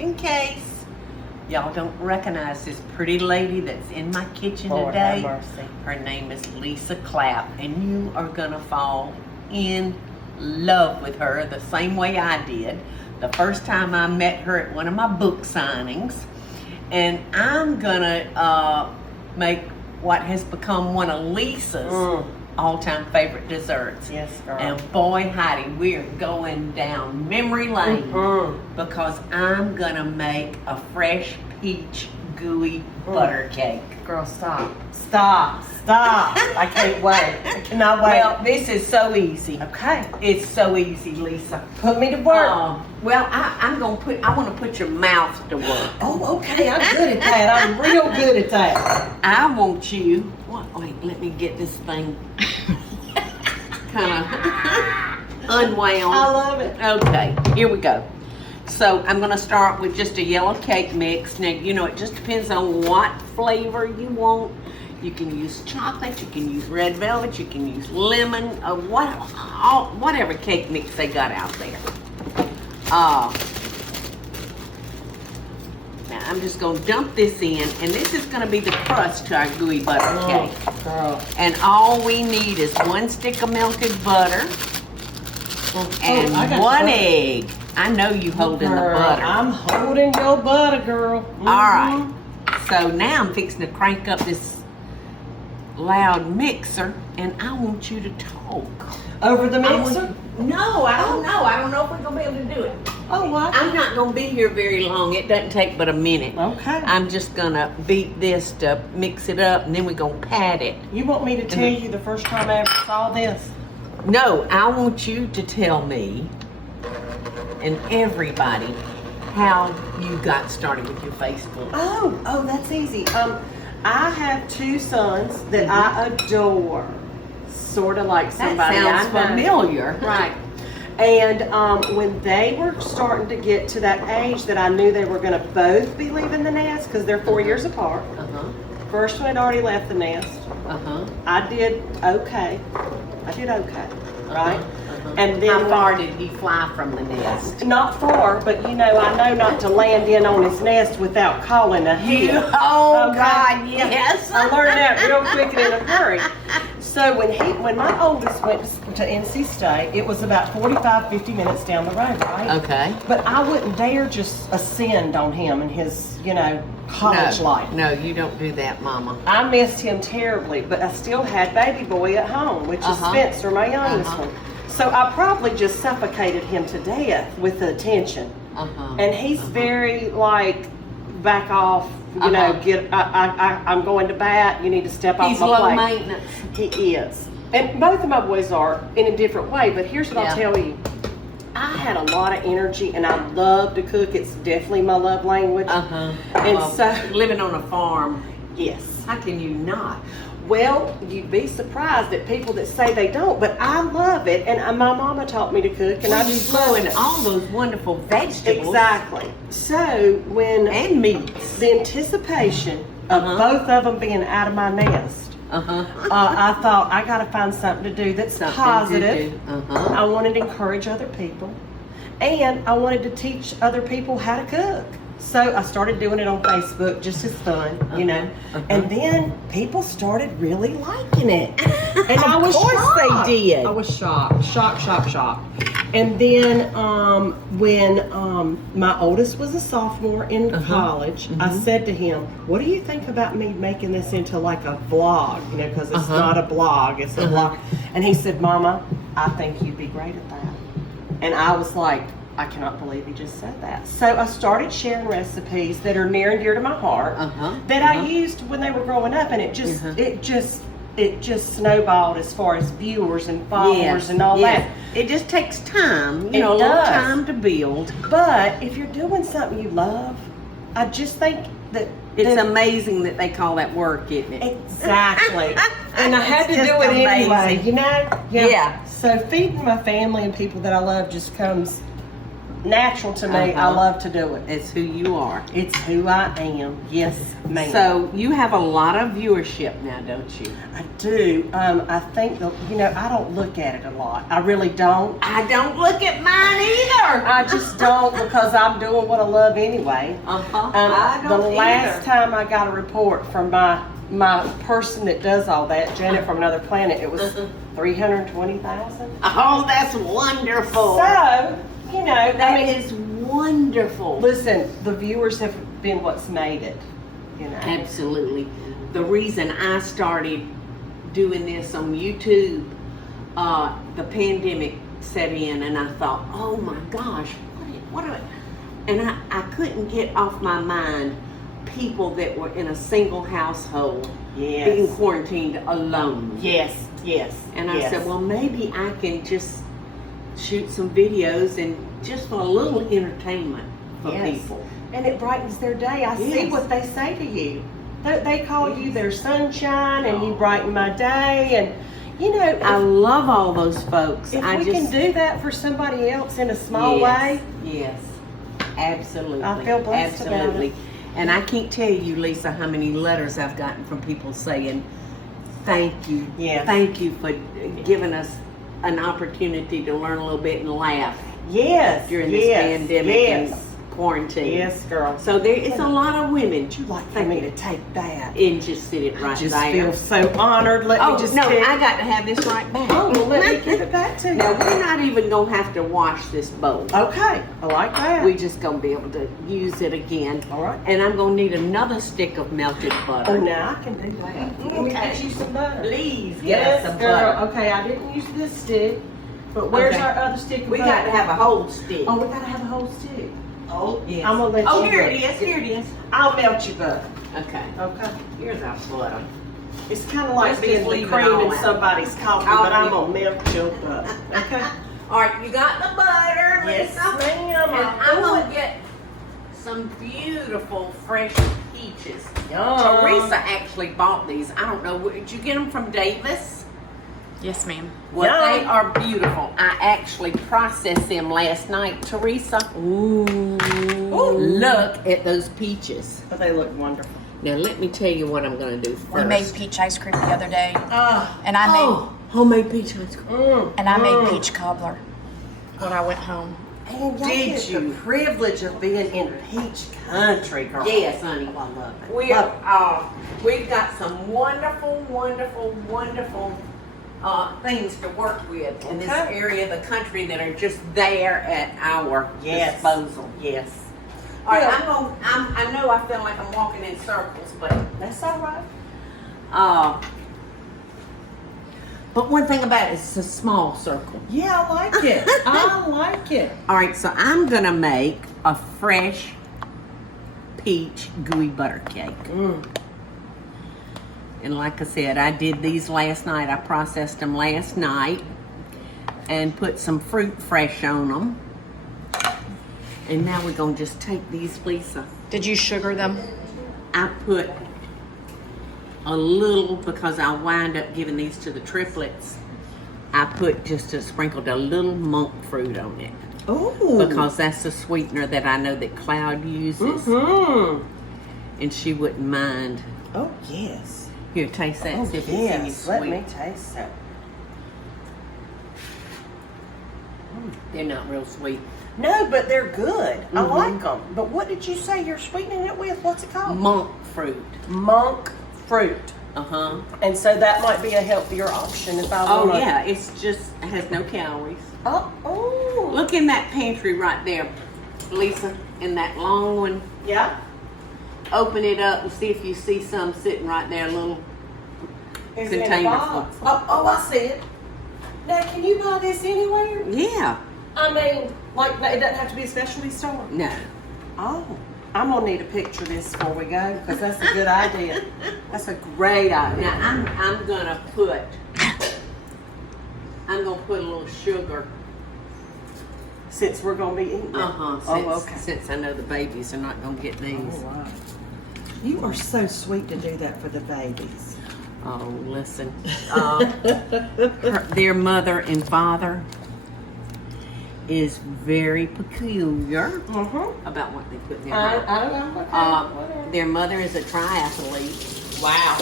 in case y'all don't recognize this pretty lady that's in my kitchen Lord today. have mercy. Her name is Lisa Clapp, and you are gonna fall in love with her the same way I did the first time I met her at one of my book signings. And I'm gonna make what has become one of Lisa's all-time favorite desserts. Yes, girl. And boy, Heidi, we are going down memory lane because I'm gonna make a fresh peach gooey butter cake. Girl, stop. I can't wait. I cannot wait. Well, this is so easy. Okay. It's so easy, Lisa. Put me to work. Well, I want to put your mouth to work. Oh, okay. I'm good at that. I'm real good at that. I want you. Wait, let me get this thing kind of unwound. I love it. Okay, here we go. So I'm going to start with just a yellow cake mix. Now, you know, it just depends on what flavor you want. You can use chocolate, you can use red velvet, you can use lemon, whatever cake mix they got out there. Now I'm just going to dump this in, and this is going to be the crust to our gooey butter cake. Girl. And all we need is 1 stick of melted butter and 1 egg. I know you holding the butter. I'm holding your butter, girl. All right. So now I'm fixing to crank up this loud mixer, and I want you to talk. Over the mixer? No, I don't know. I don't know if we're going to be able to do it. Oh, what? I'm not going to be here very long. It doesn't take but a minute. Okay. I'm just going to beat this to mix it up, and then we're going to pat it. You want me to tell you the first time I ever saw this? No, I want you to tell me and everybody how you got started with your Facebook. Oh, that's easy. I have 2 sons that I adore. Sort of like somebody that sounds I know. familiar. Right. And when they were starting to get to that age that I knew they were going to both be leaving the nest, because they're 4 years apart. First one had already left the nest. I did okay. Right? And then how far did he fly from the nest? Not far, but you know, I know not to land in on his nest without calling a hen. Oh, Okay? God, yes. I learned that real quick and in a hurry. So when my oldest went to NC State, it was about 45, 50 minutes down the road, right? Okay. But I wouldn't dare just ascend on him and his, college life. No, you don't do that, Mama. I missed him terribly, but I still had baby boy at home, which is Spencer, my youngest one. So I probably just suffocated him to death with the attention. And he's very back off, I'm going to bat, you need to step off my plate. He's low maintenance. He is. And both of my boys are in a different way, but here's what I'll tell you. I had a lot of energy and I love to cook. It's definitely my love language. And so living on a farm. Yes. How can you not? Well, you'd be surprised at people that say they don't, but I love it. And my mama taught me to cook, and I just growing all those wonderful vegetables. Exactly. So and meats, the anticipation of both of them being out of my nest. I thought I got to find something to do that's positive. I wanted to encourage other people, and I wanted to teach other people how to cook. So I started doing it on Facebook just as fun, and then people started really liking it. And I was shocked. They did. I was shocked. And then when my oldest was a sophomore in college, I said to him, what do you think about me making this into like a vlog? Because it's not a blog, it's a vlog. And he said, Mama, I think you'd be great at that. And I was like, I cannot believe he just said that. So I started sharing recipes that are near and dear to my heart that I used when they were growing up, and it just snowballed as far as viewers and followers and all that. It just takes time, a It little does. time to build. But if you're doing something you love, I just think that it's amazing that they call that work, isn't it? Exactly. And I had to do just it anyway, amazing. Yeah. So feeding my family and people that I love just comes natural to me. I love to do it. It's who you are. It's who I am. Yes, ma'am. So you have a lot of viewership now, don't you? I do. I think I don't look at it a lot. I really don't. I don't look at mine either. I just don't because I'm doing what I love anyway. I The don't last either. time I got a report from my person that does all that, Janet from another planet, it was 320,000. Oh, that's wonderful. So, That is wonderful. listen, the viewers have been what's made it. Absolutely. The reason I started doing this on YouTube, the pandemic set in, and I thought, oh my gosh, what are and I couldn't get off my mind people that were in a single household Yes. being quarantined alone. Yes. And I said, well, maybe I can just shoot some videos and just for a little entertainment for people. And it brightens their day. I see what they say to you. They call you their sunshine, and you brighten my day. And I love all those folks. if I we just can do that for somebody else in a small way, Yes, absolutely. I feel blessed about it. And I can't tell you, Lisa, how many letters I've gotten from people saying, thank you. Yes. Thank you for giving us an opportunity to learn a little bit and laugh yes, during this pandemic and quarantine. Yes, girl. So there is a lot of women. Would you like for me to take that? And just sit it right I just there. feel so honored. Let me just no, take. I got to have this right back. Oh, well, let me give it back to you. Now, we're not even going to have to wash this bowl. Okay, I like that. We're just going to be able to use it again. All right. And I'm going to need another stick of melted butter. Oh, now I can do that. Let me get you some butter. Please get Yes, us some girl. butter. Okay, I didn't use this stick, but where's Okay. our other stick of We butter? got to have a whole stick. Oh, we gotta have a whole stick. Oh, yes. I'm gonna let Oh, you. here go. it is. Here it is. I'll melt your butter. Okay. Okay. Here's our butter. It's kind of like Let's being just the leave it cream all in out. somebody's coffee, Coffee. but I'm gonna melt your butter. Okay. All right, you got the butter, Yes, Lisa? ma'am. And I'm I'm going doing to get some beautiful fresh peaches. Yum. Teresa actually bought these. I don't know. Did you get them from Davis? Yes, ma'am. Well, Yum. they are beautiful. I actually processed them last night, Teresa. Ooh. Look at those peaches. But they look wonderful. Now, let me tell you what I'm going to do first. We made peach ice cream the other day, Ah. and I made homemade peach ice cream. made peach cobbler when I went home. And y'all Did get you? the privilege of being in peach country, girl. Yes, honey. Oh, I love it. We've got some wonderful, wonderful, wonderful things to work with in this Okay. area of the country that are just there at our Yes. disposal. Yes. All right, Yeah. I know I feel like I'm walking in circles, but That's all right. but one thing about it, it's a small circle. Yeah, I like it. I like it. All right, so I'm gonna make a fresh peach gooey butter cake. And like I said, I did these last night. I processed them last night and put some fruit fresh on them. And now we're gonna just take these, Lisa. Did you sugar them? I put a little, because I wind up giving these to the triplets. I put sprinkled a little monk fruit on it. Ooh. Because that's the sweetener that I know that Cloud uses. Mm-hmm. And she wouldn't mind. Oh, yes. Here, taste that. Oh, See if it's any yes. sweet. Let me taste that. They're not real sweet. No, but they're good. I Mhm. like them. But what did you say you're sweetening it with? What's it called? Monk fruit. Monk fruit. Uh-huh. And so that might be a healthier option if I Oh, want to. yeah. It has no calories. Oh. Look in that pantry right there, Lisa, in that long one. Yeah. Open it up and see if you see some sitting right there, a little Is it in a container box? full. Oh, I see it. Now, can you buy this anywhere? Yeah. I mean, like, it doesn't have to be a specialty store. No. Oh, I'm gonna need a picture of this before we go because that's a good idea. That's a great idea. Now I'm gonna put a little sugar. Since we're gonna be eating. it. Uh-huh. Oh, okay. Since I know the babies are not gonna get these. Oh, wow. You are so sweet to do that for the babies. Oh, listen. Their mother and father is very peculiar Mm-hmm. about what they put in their I mouth. don't know. Okay. Whatever. Their mother is a triathlete. Wow.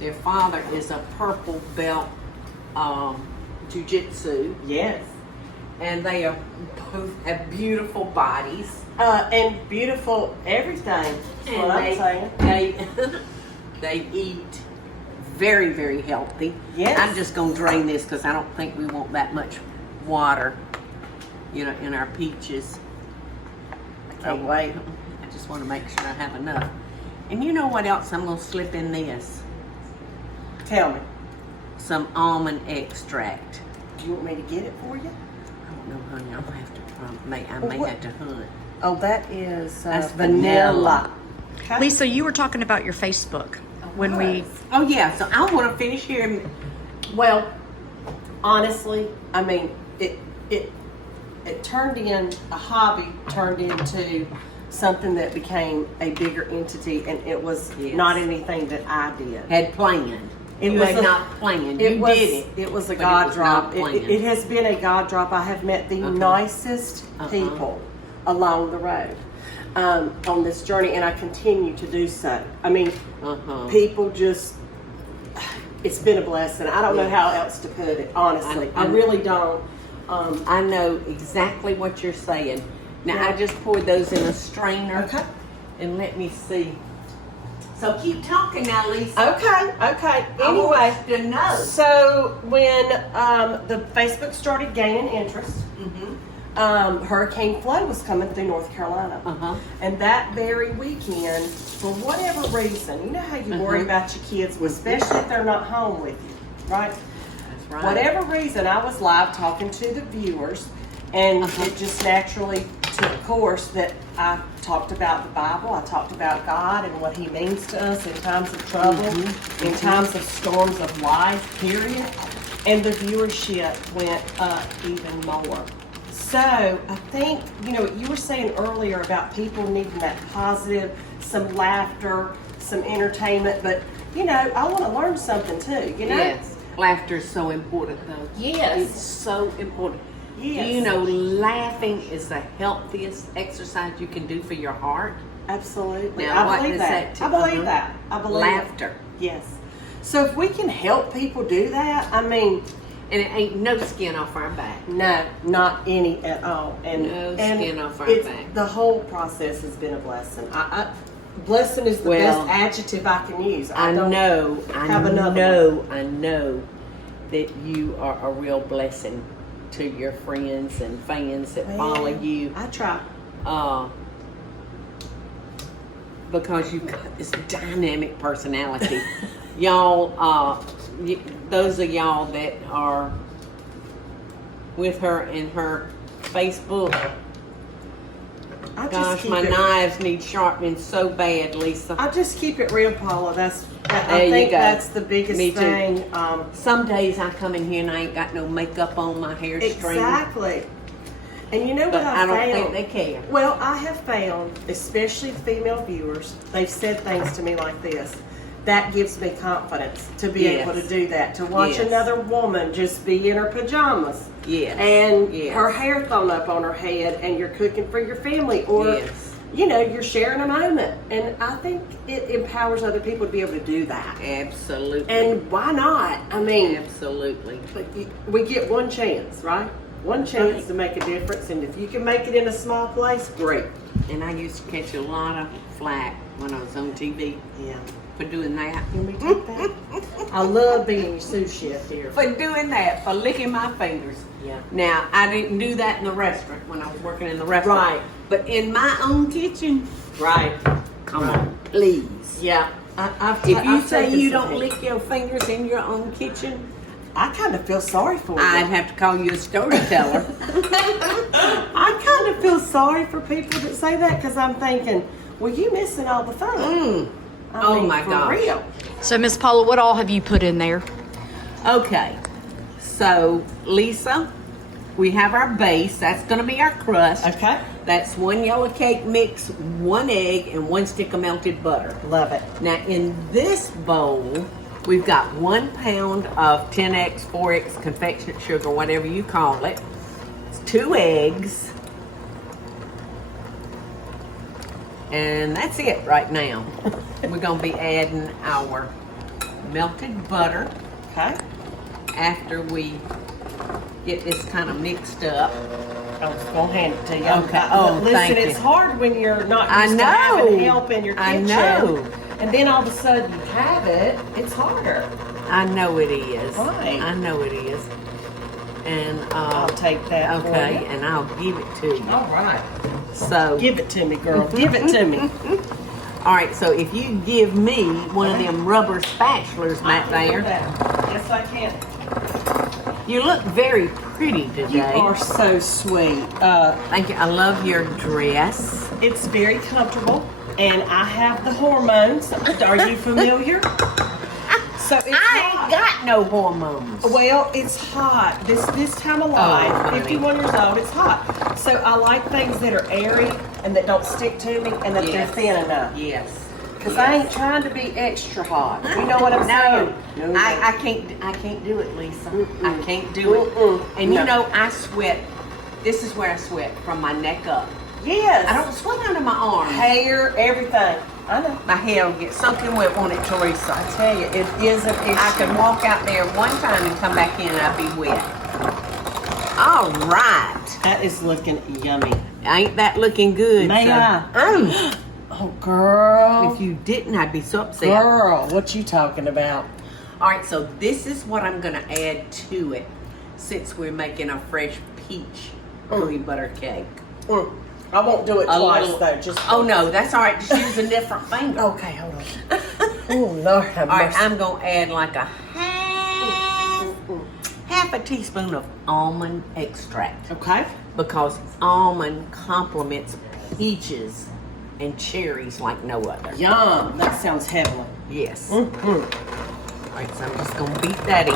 Their father is a purple belt jiu-jitsu. Yes. And they are both have beautiful bodies. And beautiful everything. That's what I'm saying. They eat very, very healthy. Yes. I'm just going to drain this because I don't think we want that much water, you know, in our peaches. Can't wait. I just want to make sure I have enough. And you know what else I'm going to slip in this? Tell me. Some almond extract. Do you want me to get it for you? I don't know, honey. I'll have to. I may what? have to hunt. Oh, that is That's vanilla. Okay. Lisa, you were talking about your Facebook when we. Oh yeah. So I want to finish here. Well, honestly, I mean, it turned in a hobby, turned into something that became a bigger entity, and it was Yes. not anything that I did. Had planned. It You was had a- not planned. It You was, did it. It was a but God it was drop. not It, planned. it has been a God drop. I have met the nicest people along the road on this journey, and I continue to do so. I mean, people just, it's been a blessing. I don't know how else to put it, honestly. I really don't. I know exactly what you're saying. Now Yeah. I just poured those in a strainer. Okay. And let me see. So keep talking now, Lisa. Okay. I Anyway, want to know. so when the Facebook started gaining interest, Hurricane Flood was coming through North Carolina. And that very weekend, for whatever reason, you know how you worry about your kids, especially if they're not home with you, right? That's right. Whatever reason, I was live talking to the viewers, and it just naturally took a course that I talked about the Bible, I talked about God and what He means to us in times of trouble, in times of storms of life, period. And the viewership went up even more. So I think, you know, you were saying earlier about people needing that positive, some laughter, some entertainment, but, you know, I want to learn something too, you know? Yes. Laughter is so important, though. Yes. It's so important. Yes. Do you know laughing is the healthiest exercise you can do for your heart? Absolutely. Now, what I believe does that. that I believe that. I believe Laughter. it. Yes. So if we can help people do that, I mean, And it ain't no skin off our back. no, not any at all. And No skin off our it's, back. the whole process has been a blessing. Blessing is the Well, best adjective I can use. I don't know one. that you are a real blessing to your friends and fans that follow you. I try. Because you've got this dynamic personality. Y'all, those of y'all that are with her in her Facebook, I just gosh, keep my it, knives need sharpening so bad, Lisa. I just keep it real, Paula. I There you think go. that's the biggest Me too. thing. Some days I come in here and I ain't got no makeup on, my hair string. Exactly. And you know But what I don't found? think they care. Well, I have found, especially female viewers, they've said things to me like this. That gives me confidence to be Yes. able to do that. To watch Yes. another woman just be in her pajamas. Yes. And Yes. her hair thrown up on her head, and you're cooking for your family. Or, Yes. you know, you're sharing a moment. And I think it empowers other people to be able to do that. Absolutely. And why not? I mean, Absolutely. we get one chance, right? One chance Right. to make a difference, and if you can make it in a small place, great. And I used to catch a lot of flack when I was on TV Yeah. for doing that. Can we take that? I love being your sous chef here. For doing that, for licking my fingers. Yeah. Now, I didn't do that in the restaurant when I was working in the restaurant. Right. But in my own kitchen, Right. come on, please. Yeah. If you say you don't lick your fingers in your own kitchen, I kind of feel sorry for you. I'd have to call you a storyteller. I kind of feel sorry for people that say that because I'm thinking, well, you missing all the fun. Oh, my for gosh. real. So, Miss Paula, what all have you put in there? Okay, so Lisa, we have our base. That's going to be our crust. Okay. That's 1 yellow cake mix, 1 egg, and 1 stick of melted butter. Love it. Now, in this bowl, we've got 1 pound of 10x, 4x confectionate sugar, whatever you call it. It's 2 eggs. And that's it right now. We're gonna be adding our melted butter Okay. after we get this kind of mixed up. I was gonna hand it to you. Okay. Oh, listen, thank it's you. hard when you're not I used to having know. help in your I kitchen. know. And then all of a sudden you have it. It's harder. I know it is. Right. I know it is. And I'll take that for okay, you. and I'll give it to you. All right. So Give it to me, girl. Give it to me. all right, so if you give me one of them rubber spatulas back there. Yes, I can. You look very pretty today. You are so sweet. Thank you. I love your dress. It's very comfortable, and I have the hormones. Are you familiar? So it's I ain't hot. got no hormones. Well, it's hot. This time of life, honey. 51 years old, it's hot. So I like things that are airy and that don't stick to me and that they're thin enough. Yes. Because I ain't trying to be extra hot. You know what I'm No, saying? I can't do it, Lisa. I can't do it. Mm-mm. And you No. know, I sweat. This is where I sweat, from my neck up. Yes. I don't sweat under my arms. Hair, everything. I know. My hair will get soaking wet on it, Teresa. I tell you, it is an issue. I could walk out there one time and come back in and I'd be wet. All right. That is looking yummy. Ain't that looking good? May I? Oh, girl. If you didn't, I'd be so upset. Girl, what you talking about? All right, so this is what I'm gonna add to it, since we're making a fresh peach gooey butter cake. I won't do it A twice, little- though. Just Oh no, that's all right. Just use a different finger. Okay, hold on. Oh, Lord have All right, mercy. I'm gonna add like a half a teaspoon of almond extract, Okay. because almond complements peaches and cherries like no other. Yum. That sounds heavenly. Yes. Mm-hmm. All right, so I'm just gonna beat that in.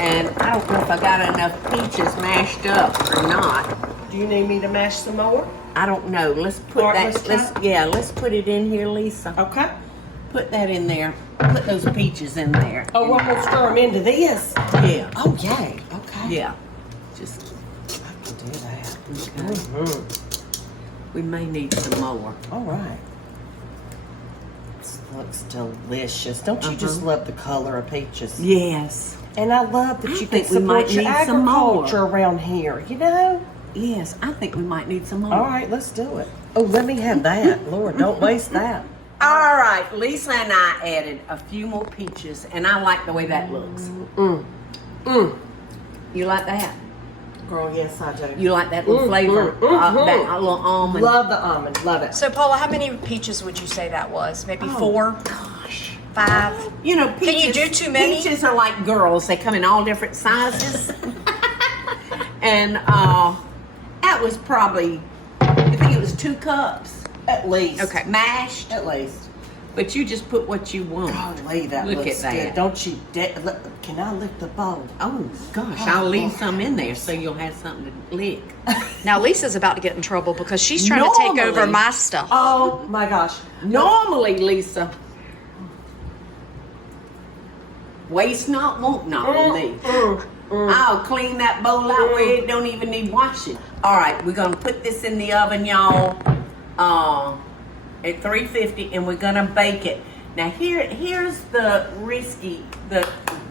And I don't know if I got enough peaches mashed up or not. Do you need me to mash some more? I don't know. Let's put All right, that. let's Let's put it in here, Lisa. Okay. Put that in there. Put those peaches in there. Oh, we're going to stir them into this. Yeah. Oh, yay. Okay. Yeah. Just I can do that. okay. Mm-hmm. We may need some more. All right. This looks delicious. Don't you just love the color of peaches? Yes. And I love that I you can think we might support your need some more. agriculture around here, you know? Yes. I think we might need some more. All right, let's do it. Oh, let me have that. Lord, don't waste that. All right. Lisa and I added a few more peaches, and I like the way that looks. You like that? Girl, yes, I do. You like that little flavor? That little almond. Love the almond. Love it. So, Paula, how many peaches would you say that was? Maybe Oh, 4, Gosh. 5? You know, peaches, Can you do too many? Peaches are like girls. They come in all different sizes. And that was probably, I think it was 2 cups At least. Okay. mashed. At least. But you just put what you want. Golly, that Look looks at that. good. Don't you dare. Can I lift the bowl? Oh, gosh. I'll leave some in there so you'll have something to lick. Now, Lisa's about to get in trouble because she's trying to take over Normally- my stuff. Oh, my gosh. Normally, Lisa, waste not, want not on me. I'll clean that bowl out where it don't even need washing. All right, we're gonna put this in the oven, y'all, at 350, and we're gonna bake it. Now here's the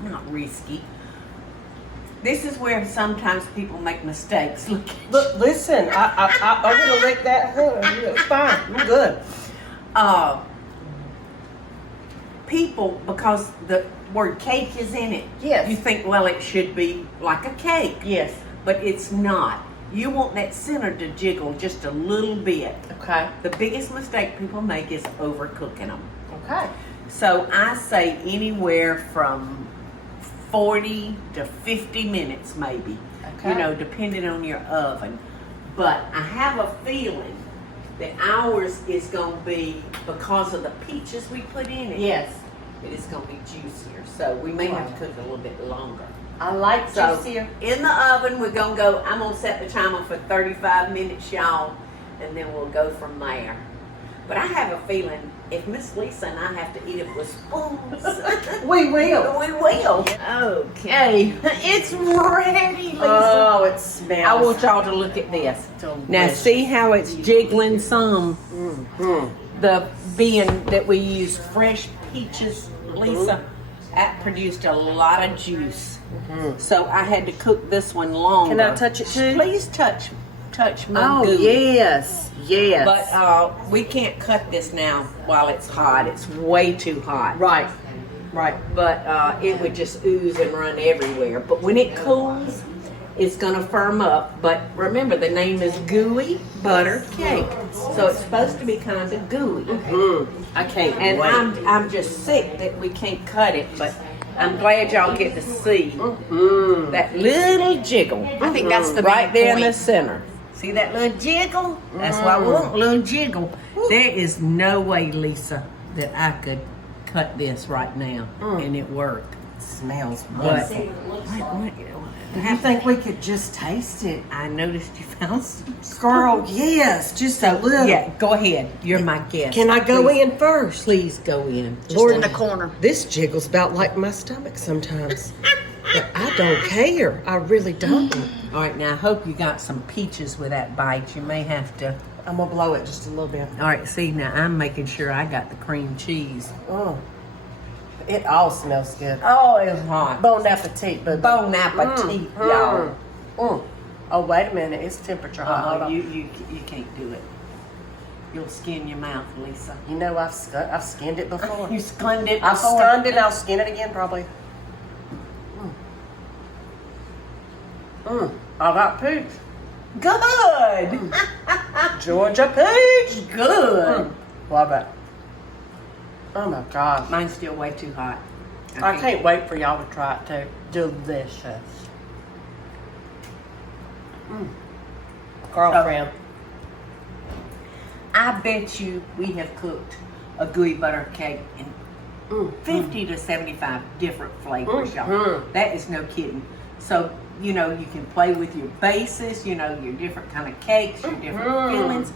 not risky. This is where sometimes people make mistakes. Look, Look, listen. I'm going to lick that. It's fine. I'm good. people, because the word cake is in it. Yes. You think, well, it should be like a cake. Yes. But it's not. You want that center to jiggle just a little bit. Okay. The biggest mistake people make is overcooking them. Okay. So I say anywhere from 40 to 50 minutes maybe. Okay. You know, depending on your oven. But I have a feeling that ours is going to be, because of the peaches we put in it, Yes. it is going to be juicier. So we may have to cook a little bit longer. I like So juicier. in the oven, we're going to go, I'm going to set the timer for 35 minutes, y'all, and then we'll go from there. But I have a feeling if Miss Lisa and I have to eat it with spoons, We will. we will. Okay, it's ready, Lisa. Oh, it smells. I want y'all to look at this. Delicious. Now, see how it's jiggling some? The being that we used fresh peaches, Lisa, that produced a lot of juice. So I had to cook this one longer. Can I touch it too? Please touch my Oh, Gooey. yes. Yes. But we can't cut this now while it's hot. It's way too hot. Right. Right. But it would just ooze and run everywhere. But when it cools, it's gonna firm up. But remember, the name is Gooey Butter Cake, so it's supposed to be kind of gooey. I can't And wait. I'm just sick that we can't cut it, but I'm glad y'all get to see that little jiggle. I think that's the right main there in point. the center. See that little jiggle? That's what I want, little jiggle. There is no way, Lisa, that I could cut this right now and it work. Smells But Do you think we could just taste it? I noticed you found some. Girl, yes, just a little. Yeah, go ahead. You're my guest. Can I go Please- in first? Please go in. Just in the corner. This jiggles about like my stomach sometimes. But I don't care. I really don't. All right, now I hope you got some peaches with that bite. You may have to. I'm going to blow it just a little bit. All right, see, now I'm making sure I got the cream cheese. Oh, it all smells good. Oh, it's hot. Bon appetit, but Bon appetit, y'all. Oh, wait a minute. It's temperature hot. Hold on. You can't do it. You'll skin your mouth, Lisa. You know, I've skinned it before. You skinned it I've before. stunned it. I'll skin it again, probably. I got peach. Good. Georgia peach. Good. Love it. Oh my gosh. Mine's still way too hot. I can't wait for y'all to try it too. Delicious. Girlfriend. I bet you we have cooked a gooey butter cake in 50 to 75 different flavors, y'all. That is no kidding. So, you know, you can play with your bases, you know, your different kind of cakes, your different fillings.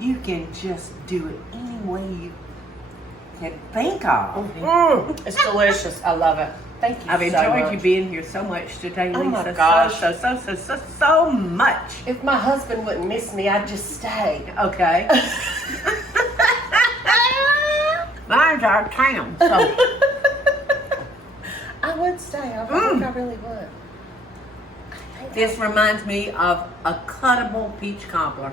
You can just do it any way you can think of. It's delicious. I love it. Thank you I've so enjoyed much. you being here so much today, Lisa. Oh my gosh. So much. If my husband wouldn't miss me, I'd just stay. Okay. Mine's our town, so. I would stay. I think I really would. This reminds me of a cuttable peach cobbler.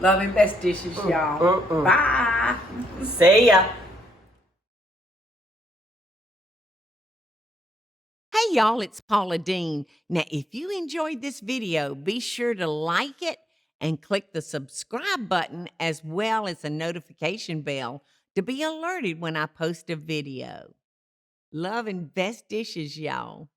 Love and best dishes, y'all. Bye. See ya. Hey y'all, it's Paula Deen. Now, if you enjoyed this video, be sure to like it and click the subscribe button as well as the notification bell to be alerted when I post a video. Love and best dishes, y'all.